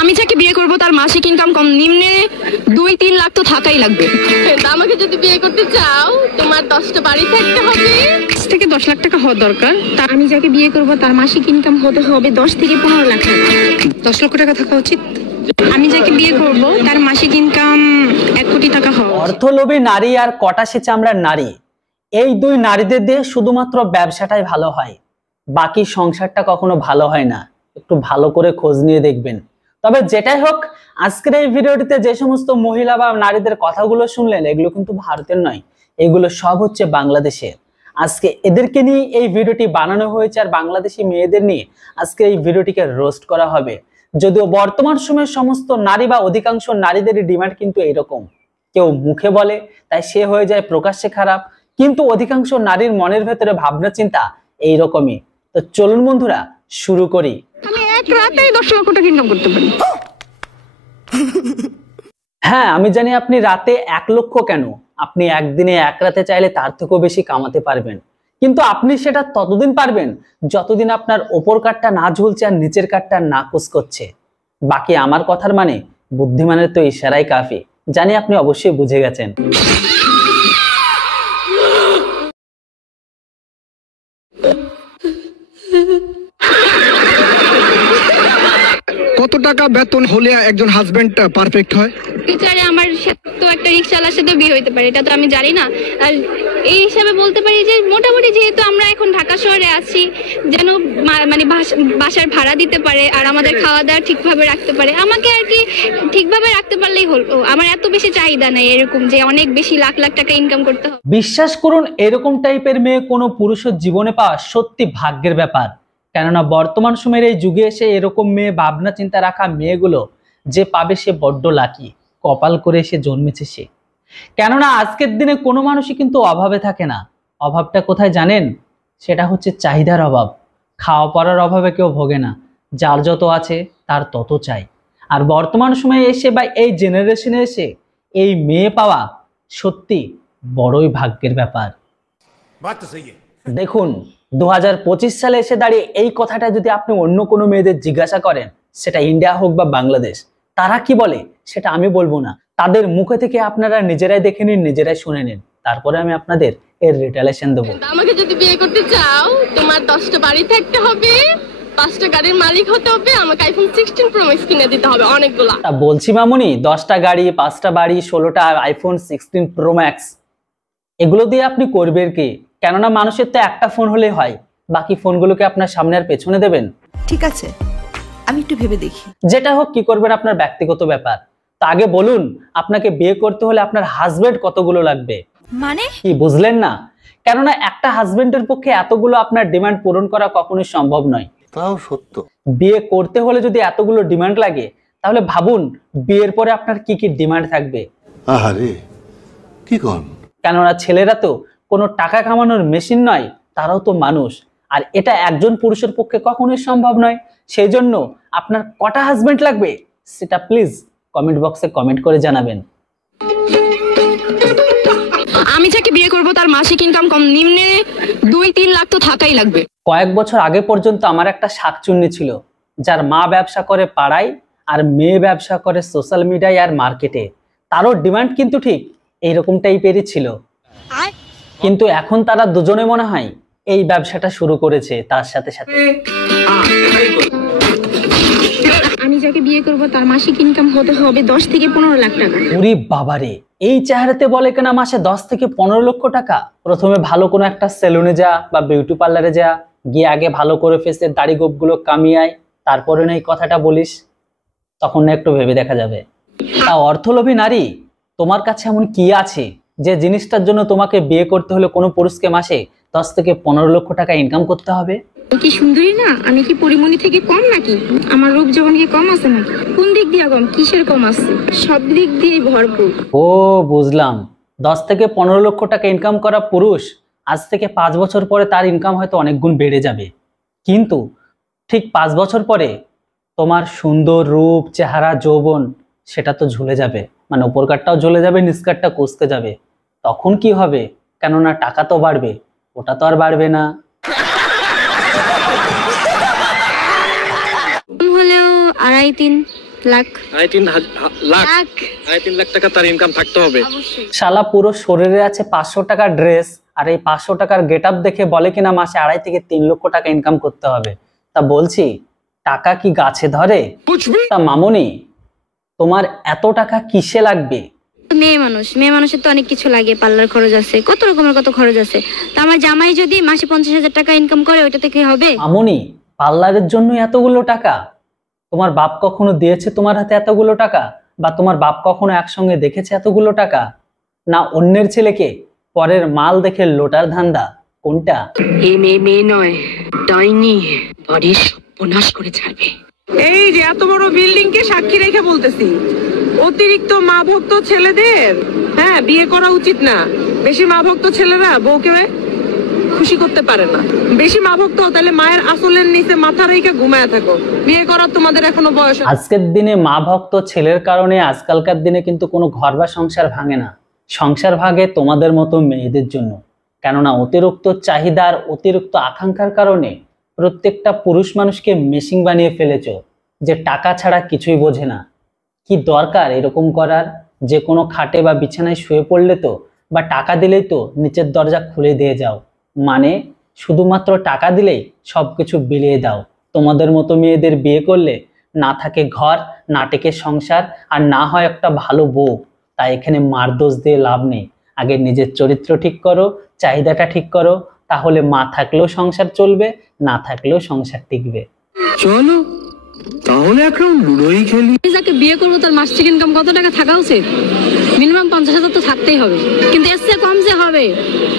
আমি যাকে বিয়ে করব তার মাসিক ইনকাম কম নিম্নে 2-3 লাখ তো থাকাই লাগবে। আমাকে যদি বিয়ে করতে চাও তোমার 10টা বাড়ি থাকতে হবে, 5 থেকে 10 লাখ টাকা হওয়া দরকার। তা আমি যাকে বিয়ে করব তার মাসিক ইনকাম হতে হবে 10 থেকে 15 লাখ টাকা। 10 লক্ষ টাকা থাকা উচিত। আমি যাকে বিয়ে করব তার মাসিক ইনকাম 1 কোটি টাকা হওয়া উচিত। অর্থলোভী নারী আর কটাশে চামড়ার নারী, এই দুই নারীদের দিয়ে শুধুমাত্র ব্যবসাটাই ভালো হয়, বাকি সংসারটা কখনো ভালো হয় না। একটু ভালো করে খোঁজ নিয়ে দেখবেন। তবে যেটাই হোক, আজকের এই ভিডিওটিতে যে সমস্ত মহিলা বা নারীদের কথাগুলো শুনলেন, এগুলো কিন্তু ভারতের নয়, এগুলো সব হচ্ছে বাংলাদেশের। আজকে এদেরকে নিয়ে এই ভিডিওটি বানানো হয়েছে, আর বাংলাদেশি মেয়েদের নিয়ে আজকে এই ভিডিওটিকে রোস্ট করা হবে। যদিও বর্তমান সময়ের সমস্ত নারী বা অধিকাংশ নারীদেরই ডিমান্ড কিন্তু এইরকম, কেউ মুখে বলে তাই সে হয়ে যায় প্রকাশ্যে খারাপ, কিন্তু অধিকাংশ নারীর মনের ভেতরে ভাবনা চিন্তা এইরকমই। তো চলুন বন্ধুরা শুরু করি। আমি এক রাতেই 10 লক্ষ টাকা ইনকাম করতে পারি। হ্যাঁ, আমি জানি আপনি রাতে 1 লক্ষ কেন, আপনি একদিনে এক রাতে চাইলে তার থেকেও বেশি কামাতে পারবেন, কিন্তু আপনি সেটা ততদিন পারবেন যতদিন আপনার ওপর কাঠটা না ঝুলছে আর নিচের কাঠটা না কুঁচকোচ্ছে। বাকি আমার কথার মানে বুদ্ধিমানের তো ইশারাই কাফি, জানি আপনি অবশ্যই বুঝে গেছেন। কত টাকা বেতন হলে একজন হাজবেন্ড পারফেক্ট হয়? ফিউচারে আমার তো একটা রিকশাওয়ালার সাথে বিয়ে হইতে পারে, এটা তো আমি জানি না। আর এই হিসাবে বলতে পারি যে মোটামুটি যেহেতু আমরা এখন ঢাকা শহরে আছি, যেন মানে বাসার ভাড়া দিতে পারে আর আমাদের খাওয়া দাওয়া ঠিকভাবে রাখতে পারে, আমাকে আর কি ঠিকভাবে রাখতে পারলেই হলো। আমার এত বেশি চাহিদা নাই এরকম যে অনেক বেশি লাখ লাখ টাকা ইনকাম করতে হবে। বিশ্বাস করুন, এরকম টাইপের মেয়ে কোনো পুরুষের জীবনে পাওয়া সত্যি ভাগ্যের ব্যাপার। কেননা বর্তমান সময়ের এই যুগে এসে এরকম মেয়ে, ভাবনা চিন্তা রাখা মেয়েগুলো যে পাবে সে বড্ড লাকি, কপাল করে সে জন্মেছে সে। কেননা আজকের দিনে কোনো মানুষই কিন্তু অভাবে থাকে না। অভাবটা কোথায় জানেন? সেটা হচ্ছে চাহিদার অভাব। খাওয়া পড়ার অভাবে কেউ ভোগে না, যার যত আছে তার তত চাই। আর বর্তমান সময়ে এসে বা এই জেনারেশনে এসে এই মেয়ে পাওয়া সত্যি বড়ই ভাগ্যের ব্যাপার। দেখুন, 2025 সালে এসে দাঁড়িয়ে এই কথাটা যদি আপনি অন্য কোনো মেয়েদের জিজ্ঞাসা করেন, সেটা ইন্ডিয়া হোক বা বাংলাদেশ, তারা কি বলে সেটা আমি বলবো না, তাদের মুখে থেকে আপনারা নিজেরাই দেখে নিন, নিজেরাই শুনে নিন, তারপরে আমি আপনাদের এর রিটেলেশন দেবো। আমাকে যদি বিয়ে করতে চাও তোমার 10টা বাড়ি থাকতে হবে, 5টা গাড়ির মালিক হতে হবে, আমাকে আইফোন 16 প্রো ম্যাক্স কিনে দিতে হবে অনেকগুলা। তা বলছি মামুনি, 10টা গাড়ি, 5টা বাড়ি, 16টা আইফোন 16 প্রো ম্যাক্স, এগুলো দিয়ে আপনি করবেন কি? কেননা মানুষের তো একটা ফোন হলেই হয়, বাকি ফোনগুলোকে আপনার সামনে আর পেছনে দেবেন? ঠিক আছে, আমি একটু ভেবে দেখি। যেটা হোক, কি করবেন আপনার ব্যক্তিগত ব্যাপার। তা আগে বলুন, আপনাকে বিয়ে করতে হলে আপনার হাজবেন্ড কতগুলো লাগবে? মানে কি বুঝলেন না? কেননা একটা হাজবেন্ডের পক্ষে এতগুলো আপনার ডিমান্ড পূরণ করা কখনোই সম্ভব নয়। তাও সত্য। বিয়ে করতে হলে যদি এতগুলো ডিমান্ড লাগে, তাহলে ভাবুন বিয়ের পরে আপনার কি কি ডিমান্ড থাকবে। আহারে কি কোন? কেননা ছেলেরা তো কোনো টাকা কামানোর মেশিন নয়, তারাও তো মানুষ, আর এটা একজন পুরুষের পক্ষে কখনোই সম্ভব নয়। সেই জন্য আপনার কটা হাজবেন্ড লাগবে সেটা প্লিজ কমেন্ট বক্সে কমেন্ট করে জানাবেন। আমি যাকে বিয়ে করব তার মাসিক ইনকাম কম নিম্নে 2-3 লাখ তো থাকাই লাগবে। কয়েক বছর আগে পর্যন্ত আমার একটা শাকচুন্নি ছিল, যার মা ব্যবসা করে পাড়ায় আর মেয়ে ব্যবসা করে সোশ্যাল মিডিয়ায় আর মার্কেটে। তারও ডিমান্ড কিন্তু ঠিক এইরকম টাইপেরই ছিল, কিন্তু এখন তারা দুজনে মনে হয় এই ব্যবসাটা শুরু করেছে তার সাথে সাথে। আমি যাকে বিয়ে করব তার মাসিক ইনকাম হতে হবে 10 থেকে 15 লাখ টাকা। ওরে বাবারে, এই চেহারাতে বলে কিনা মাসে 10 থেকে 15 লক্ষ টাকা? প্রথমে ভালো কোনো একটা সেলুনে যা বা বিউটি পার্লারে যা, গিয়ে আগে ভালো করে ফেসের দাড়ি গোপগুলো কামিয়ে আয়, তারপরে না এই কথাটা বলিস, তখন না একটু ভেবে দেখা যাবে। তা অর্থলোভী নারী, তোমার কাছে এমন কি আছে যে জিনিসটার জন্য তোমাকে বিয়ে করতে হলে কোনো পুরুষকে মাসে 10 থেকে 15 লক্ষ টাকা ইনকাম করতে হবে? কি সুন্দরী না? আমি কি পরিমণি থেকে কম নাকি? আমার রূপ যখন কি কম আছে নাকি? কোন দিক দিয়ে কম? কিসের কম আছে? সব দিক দিয়ে ভরপুর। ও বুঝলাম, 10 থেকে 15 লক্ষ টাকা ইনকাম করা পুরুষ আজ থেকে 5 বছর পরে তার ইনকাম হয়তো অনেক গুণ বেড়ে যাবে, কিন্তু ঠিক 5 বছর পরে তোমার সুন্দর রূপ, চেহারা, যৌবন সেটা তো ঝুলে যাবে, মানে উপর কাটটাও ঝুলে যাবে, নিচ কাটটা কুঁচকে যাবে। তখন কি হবে? কেননা টাকা তো বাড়বে, ওটা তো আর বাড়বে না। হলেও 2.5-3 লাখ। 3.5 লাখ টাকা তার ইনকাম থাকতে হবে। শালা পুরো শরীরে আছে 500 টাকার ড্রেস, আর এই 500 টাকার গেট আপ দেখে বলে কিনা মাসে 2.5 থেকে 3 লক্ষ টাকা ইনকাম করতে হবে। তা বলছি, টাকা কি গাছে ধরে? তা মামুনি, তোমার এত টাকা কিসে লাগবে? মেয়ে মানুষের তো অনেক কিছু লাগে, পার্লার খরচ আছে, কত রকমের কত খরচ আছে। তা আমার জামাই যদি মাসে 50,000 টাকা ইনকাম করে, ওইটাতে কি হবে? মামুনি, পার্লারের জন্য এতগুলো টাকা? তোমার বাপ কখনো দিয়েছে তোমার হাতে এতগুলো টাকা? বা তোমার বাপ কখনো একসঙ্গে দেখেছে এতগুলো টাকা? না অন্যের ছেলেকে পরের মাল দেখে লোটার ধান্দা? কোনটা? এই মেয়ে নয়, ডাইনি, বাড়ির সর্বনাশ করে ছাড়বে। এই যে এত বড় বিল্ডিং কে সাক্ষী রেখে বলতেছি, অতিরিক্ত মা ভক্ত ছেলেদের বিয়ে করা উচিত না। বেশি মা ভক্ত ছেলেরা বউকে খুশি করতে পারে না। বেশি মা ভক্ত তাহলে মায়ের আসলের নিচে মাথা রেখে ঘুমায় থাকো। বিয়ে করার তোমাদের এখনো বয়স। আজকের দিনে মা ভক্ত ছেলের কারণে আজকালকার দিনে কিন্তু কোনো ঘর বা সংসার ভাঙে না। সংসার ভাগে তোমাদের মতো মেয়েদের জন্য। কেননা অতিরিক্ত চাহিদার, অতিরিক্ত আকাঙ্ক্ষার কারণে প্রত্যেকটা পুরুষ মানুষকে মেশিন বানিয়ে ফেলেছো, যে টাকা ছাড়া কিছুই বোঝে না। কি দরকার এরকম করার? যে কোনো খাটে বা বিছানায় শুয়ে পড়লে তো, বা টাকা দিলেই তো নিচের দরজা খুলে দিয়ে যাও, মানে শুধুমাত্র টাকা দিলেই সবকিছু বিলিয়ে দাও। তোমাদের মতো মেয়েদের বিয়ে করলে না থাকে ঘর, না টেকে সংসার, আর না হয় একটা ভালো বউ। তাই এখানে মার দোষ দিয়ে লাভ নেই। আগে নিজের চরিত্র ঠিক করো, চাহিদাটা ঠিক করো, তাহলে মা থাকলেও সংসার চলবে, না থাকলেও সংসার টিকবে। চলো তাহলে এখন লুডোই খেলি। যাকে বিয়ে করবো তার মাসিক ইনকাম কত টাকা থাকা উচিত? মিনিমাম 50,000 তো থাকতেই হবে, কিন্তু এর চেয়ে কম যে হবে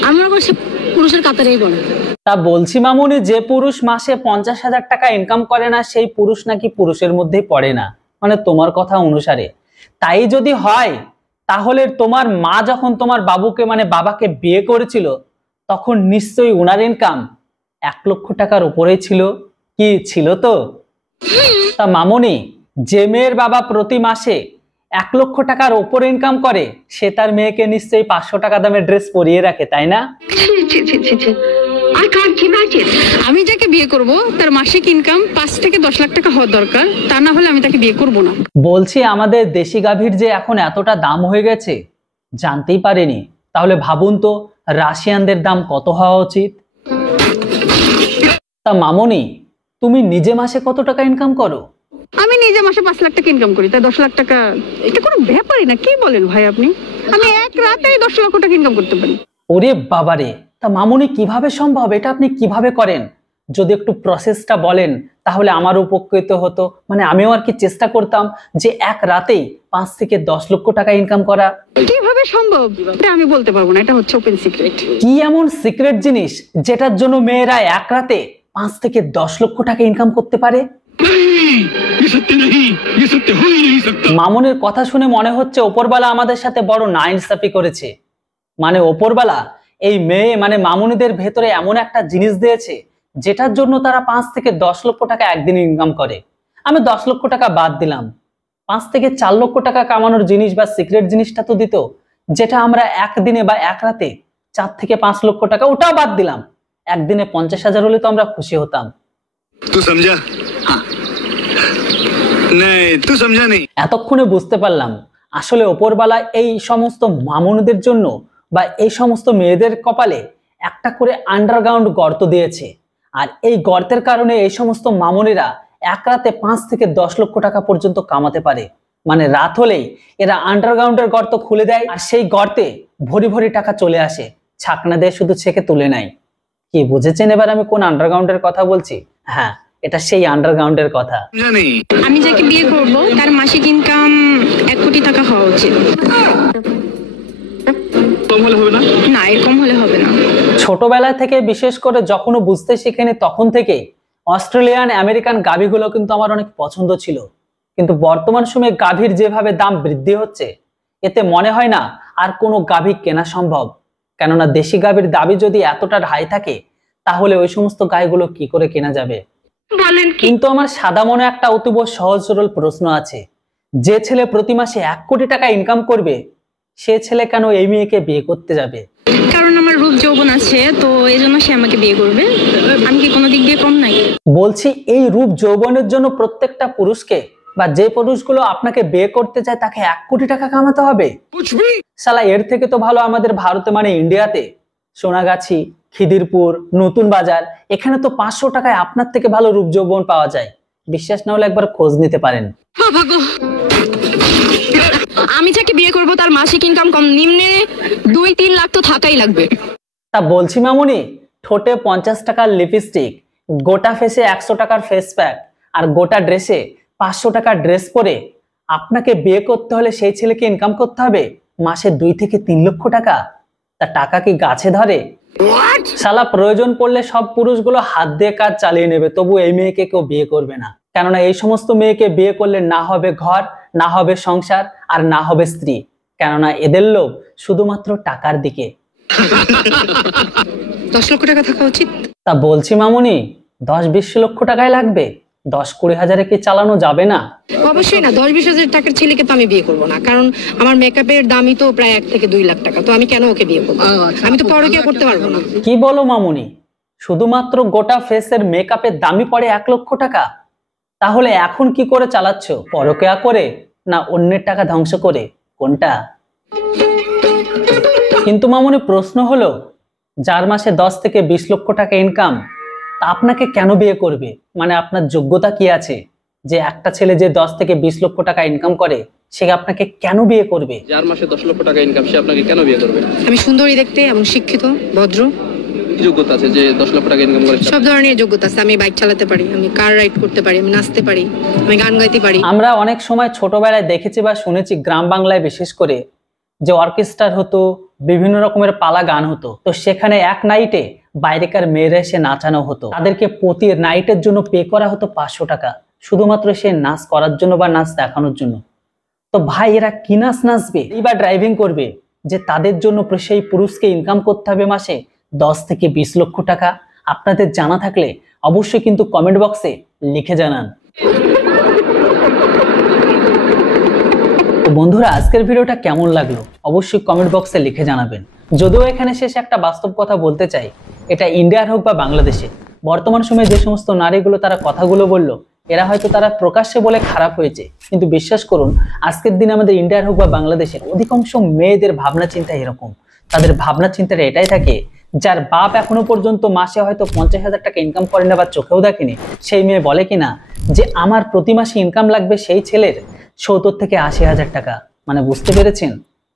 আমরা সে পুরুষের কাতারেই পড়ে। তা বলছি মামুনি, যে পুরুষ মাসে 50,000 টাকা ইনকাম করে না, সেই পুরুষ নাকি পুরুষের মধ্যেই পড়ে না, মানে তোমার কথা অনুসারে। তাই যদি হয়, তাহলে তোমার মা যখন তোমার বাবুকে মানে বাবাকে বিয়ে করেছিল, তখন নিশ্চয়ই উনার ইনকাম 1 লক্ষ টাকার উপরেই ছিল। কি ছিল তো? তা মামুনি, যে মেয়ের বাবা প্রতি মাসে 1 লক্ষ টাকার উপরে ইনকাম করে, সে তার মেয়েকে নিশ্চয়ই 500 টাকা দামের ড্রেস পরিয়ে রাখে, তাই না? আমি যাকে বিয়ে করব তার মাসিক ইনকাম 5 থেকে 10 লাখ টাকা হওয়া দরকার, তা না হলে আমি তাকে বিয়ে করব না। বলছি, আমাদের দেশি গাভীর যে এখন এতটা দাম হয়ে গেছে, জানতেই পারিনি। তাহলে ভাবুন তো রাশিয়ানদের দাম কত হওয়া উচিত। তা মামুনি, তুমি নিজে মাসে কত টাকা ইনকাম করো? আমি নিজে মাসে 5 লাখ টাকা ইনকাম করি, তাই 10 লাখ টাকা এটা কোনো ব্যাপারই না। কি বলেন ভাই আপনি? আমি এক রাতেই 10 লক্ষ টাকা ইনকাম করতে পারি। ওরে বাবারে, তা মামুনি কিভাবে সম্ভব? এটা আপনি কিভাবে করেন? যদি একটু প্রসেসটা বলেন তাহলে আমার উপকৃত হতো। মানে আমিও আর কি চেষ্টা করতাম যে এক রাতেই 5 থেকে 10 লক্ষ টাকা ইনকাম করা। কিভাবে সম্ভব এটা আমি বলতে পারবো না, এটা হচ্ছে ওপেন সিক্রেট। কি এমন সিক্রেট জিনিস যেটার জন্য মেয়েরা এক রাতে 5 থেকে 10 লক্ষ টাকা ইনকাম করতে পারে? মামুনের কথা শুনে মনে হচ্ছে ওপরবালা আমাদের সাথে বড় নাইনসাফি করেছে। মানে ওপরবালা এই মেয়ে মানে মামুনিদের ভেতরে এমন একটা জিনিস দিয়েছে, যেটার জন্য তারা 5 থেকে 10 লক্ষ টাকা একদিন ইনকাম করে। আমি 10 লক্ষ টাকা বাদ দিলাম, 5 থেকে 4 লক্ষ টাকা কামানোর জিনিস বা সিক্রেট জিনিসটা তো দিত, যেটা আমরা একদিনে বা এক রাতে 4 থেকে 5 লক্ষ টাকা, ওটাও বাদ দিলাম। একদিনে 50,000 হলে তো আমরা খুশি হতাম। তুই সমঝা? তুই সমঝা নেই। এতক্ষণে বুঝতে পারলাম আসলে ওপরবালা এই সমস্ত মামুনিদের জন্য বা এই সমস্ত মেয়েদের কপালে একটা করে আন্ডারগ্রাউন্ড গর্ত দিয়েছে। আর এই গর্তের কারণে এই সমস্ত মামুনিরা এক রাতে 5 থেকে 10 লক্ষ টাকা পর্যন্ত কামাতে পারে। মানে রাত হলেই এরা আন্ডারগ্রাউন্ডের গর্ত খুলে দেয়, আর সেই গর্তে ভরি ভরি টাকা চলে আসে, ছাকনা দিয়ে শুধু ছেঁকে তুলে নেয়। কি বুঝেছেন এবার আমি কোন আন্ডারগ্রাউন্ডের কথা বলছি? হ্যাঁ, এটা সেই আন্ডারগ্রাউন্ডের কথা। আমি যাকে বিয়ে করব তার মাসিক ইনকাম 1 কোটি টাকা হওয়া উচিত। না, এরকম হলে হবে না। ছোটবেলা থেকে বিশেষ করে যখনও বুঝতে শিখিনি তখন থেকে অস্ট্রেলিয়ান আমেরিকান গাভীগুলো কিন্তু আমার অনেক পছন্দ ছিল। কিন্তু বর্তমান সময়ে গাভীর যেভাবে দাম বৃদ্ধি হচ্ছে, এতে মনে হয় না আর কোনো গাভী কেনা সম্ভব। কেননা দেশি গাভীর দাবি যদি এতটা হাই থাকে, তাহলে ওই সমস্ত গাইগুলো কি করে কেনা যাবে? কিন্তু আমার সাদা মনে একটা অতীব সহজ সরল প্রশ্ন আছে, যে ছেলে প্রতি মাসে 1 কোটি টাকা ইনকাম করবে, সে ছেলে কেন এই মেয়েকে বিয়ে করতে যাবে? কারণ আমার রূপ যৌবন আছে, তো এই জন্য সে আমাকে বিয়ে করবে। আমি কি কোনো দিক দিয়ে কম নাই? বলছি, এই রূপ যৌবনের জন্য প্রত্যেকটা পুরুষকে বা যে পুরুষগুলো আপনাকে বিয়ে করতে চায় তাকে 1 কোটি টাকা কামাতে হবে? শালা এর থেকে তো ভালো আমাদের ভারতে মানে ইন্ডিয়াতে সোনাগাছি, খিদিরপুর, নতুন বাজার, এখানে তো 500 টাকায় আপনার থেকে ভালো রূপ যৌবন পাওয়া যায়। বিশ্বাস না হলে একবার খোঁজ নিতে পারেন। আমি যাকে বিয়ে করব তার মাসিক ইনকাম কম নিম্নে 2-3 লাখ তো থাকাই লাগবে। তা বলছি মামুনি, ঠোঁটে 50 টাকার লিপস্টিক, গোটা ফেসে 100 টাকার ফেস প্যাক আর গোটা ড্রেসে 500 টাকার ড্রেস পরে আপনাকে বিয়ে করতে হলে সেই ছেলেকে ইনকাম করতে হবে মাসে 2 থেকে 3 লক্ষ টাকা। তা টাকা কি গাছে ধরে? শালা প্রয়োজন পড়লে সব পুরুষগুলো হাত দিয়ে কাজ চালিয়ে নেবে, তবু এই মেয়েকে কেউ বিয়ে করবে না। কেননা এই সমস্ত মেয়েকে বিয়ে করলে না হবে ঘর, না হবে সংসার, আর না হবে স্ত্রী। কেননা এদের লোভ শুধুমাত্র টাকার দিকে। 10 লক্ষ টাকা থাকা উচিত। তা বলছি মামুনি, 10-20 লক্ষ টাকায় লাগবে? 10-20 হাজারে কি চালানো যাবে না? অবশ্যই না, 10-20 হাজার টাকার ছেলেকে তো আমি বিয়ে করবো না, কারণ আমার মেকআপের দামই তো প্রায় 1 থেকে 2 লাখ টাকা। তো আমি কেন ওকে বিয়ে করবো? আমি তো পরকীয়া করতে পারবো না। কি বলো মামুনি, শুধুমাত্র গোটা ফেসের মেকআপের দামই পড়ে 1 লক্ষ টাকা? তাহলে এখন কি করে চালাচ্ছ? পরকীয়া করে না অন্যের টাকা ধ্বংস করে? কোনটা? কিন্তু মামুনি প্রশ্ন হলো, যার মাসে 10 থেকে 20 লক্ষ টাকা ইনকাম, তা আপনাকে কেন বিয়ে করবে? মানে আপনার যোগ্যতা কি আছে যে একটা ছেলে যে 10 থেকে 20 লক্ষ টাকা ইনকাম করে সে আপনাকে কেন বিয়ে করবে? যার মাসে 10 লক্ষ টাকা ইনকাম সে আপনাকে কেন বিয়ে করবে? আমি সুন্দরী দেখতে এবং শিক্ষিত, ভদ্র। কি যোগ্যতা আছে যে 10 লক্ষ টাকা ইনকাম করে? সব ধরনের যোগ্যতা আছে। আমি বাইক চালাতে পারি, আমি কার রাইড করতে পারি, আমি নাচতে পারি, আমি গান গাইতে পারি। আমরা অনেক সময় ছোটবেলায় দেখেছি বা শুনেছি, গ্রাম বাংলায় বিশেষ করে, যে অর্কেস্ট্রার হতো, বিভিন্ন রকমের পালা গান হতো। তো সেখানে এক নাইটে বাইরেকার মেয়েরা এসে নাচানো হতো, তাদেরকে প্রতি নাইটের জন্য পে করা হতো 500 টাকা, শুধুমাত্র সে নাচ করার জন্য বা নাচ দেখানোর জন্য। তো ভাই এরা কি নাচ নাচবে বা ড্রাইভিং করবে যে তাদের জন্য সেই পুরুষকে ইনকাম করতে হবে মাসে 10 থেকে 20 লক্ষ টাকা? আপনাদের জানা থাকলে অবশ্যই কিন্তু কমেন্ট বক্সে লিখে জানান। তো বন্ধুরা, আজকের ভিডিওটা কেমন লাগলো অবশ্যই কমেন্ট বক্সে লিখে জানাবেন। যদিও এখানে শেষে একটা বাস্তব কথা বলতে চাই, এটা ইন্ডিয়ার হোক বা বাংলাদেশে, বর্তমান সময়ে যে সমস্ত নারীগুলো তারা কথাগুলো বললো, এরা হয়তো তারা প্রকাশ্যে বলে খারাপ হয়েছে, কিন্তু বিশ্বাস করুন আজকের দিনে আমাদের ইন্ডিয়ার হোক বা বাংলাদেশের অধিকাংশ মেয়েদের ভাবনা চিন্তা এরকম। তাদের ভাবনা চিন্তাটা এটাই থাকে, যার বাপ এখনো পর্যন্ত মাসে হয়তো 50,000 টাকা ইনকাম করে না বা চোখেও দেখেনি, সেই মেয়ে বলে কিনা যে আমার প্রতি মাসে ইনকাম লাগবে সেই ছেলের 70 থেকে 80,000 টাকা। মানে বুঝতে পেরেছেন?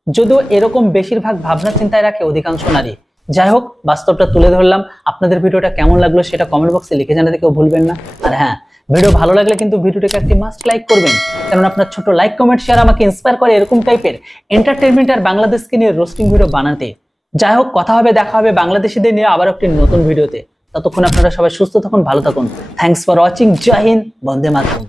যদিও এরকম বেশিরভাগ ভাবনা চিন্তায় রাখে অধিকাংশ নারী। যাই হোক, বাস্তবটা তুলে ধরলাম। আপনাদের ভিডিওটা কেমন লাগলো সেটা কমেন্ট বক্সে লিখে জানাতে কেউ ভুলবেন না। আর হ্যাঁ, ভিডিও ভালো লাগলে কিন্তু ভিডিওটাকে একটি মাস্ট লাইক করবেন, কারণ আপনার ছোট লাইক কমেন্ট শেয়ার আমাকে ইন্সপায়ার করে এরকম টাইপের এন্টারটেইনমেন্ট আর বাংলাদেশকে নিয়ে রোস্টিং ভিডিও বানাতে। যাই হোক, কথা হবে, দেখা হবে বাংলাদেশিদের নিয়ে আবার একটি নতুন ভিডিওতে। ততক্ষণ আপনারা সবাই সুস্থ থাকুন, ভালো থাকুন। Thanks for watching. জয় হিন্দ, বন্দে মাতরম।